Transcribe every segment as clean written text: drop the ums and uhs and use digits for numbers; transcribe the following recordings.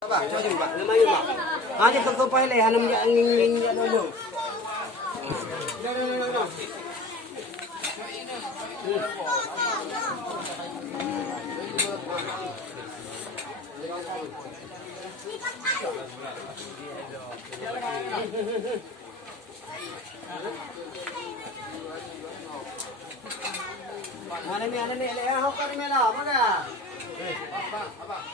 Bang, coba juga, lumayan bang. Ada kekopai leh, hanam dia angin dia dulu. Mana ni, leh, hok ni mela, mana? Abang.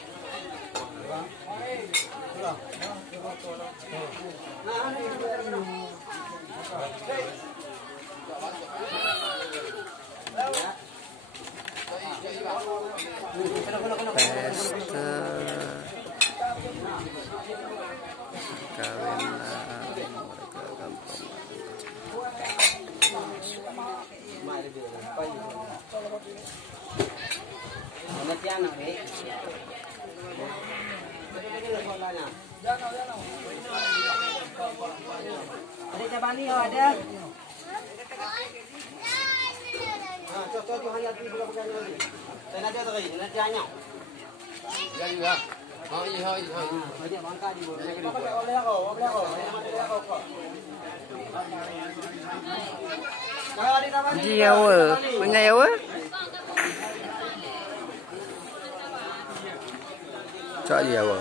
Ada cabai ni ada. Contoh hanya di bukan ni. Saya nak ada lagi, nak tanya. Ya juga. Iya. Banyak bangka di bawah. Oleh aku. Dia apa? Pengai apa? Cak dia apa?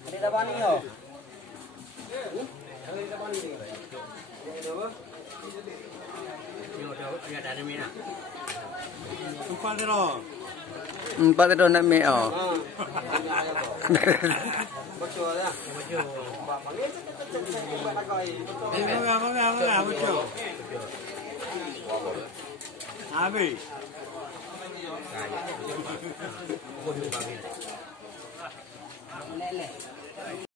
Ada dapat ni yo. Empat tu nak mek oh. Betul dah. Betul. Mengah betul. Habis. Leleh.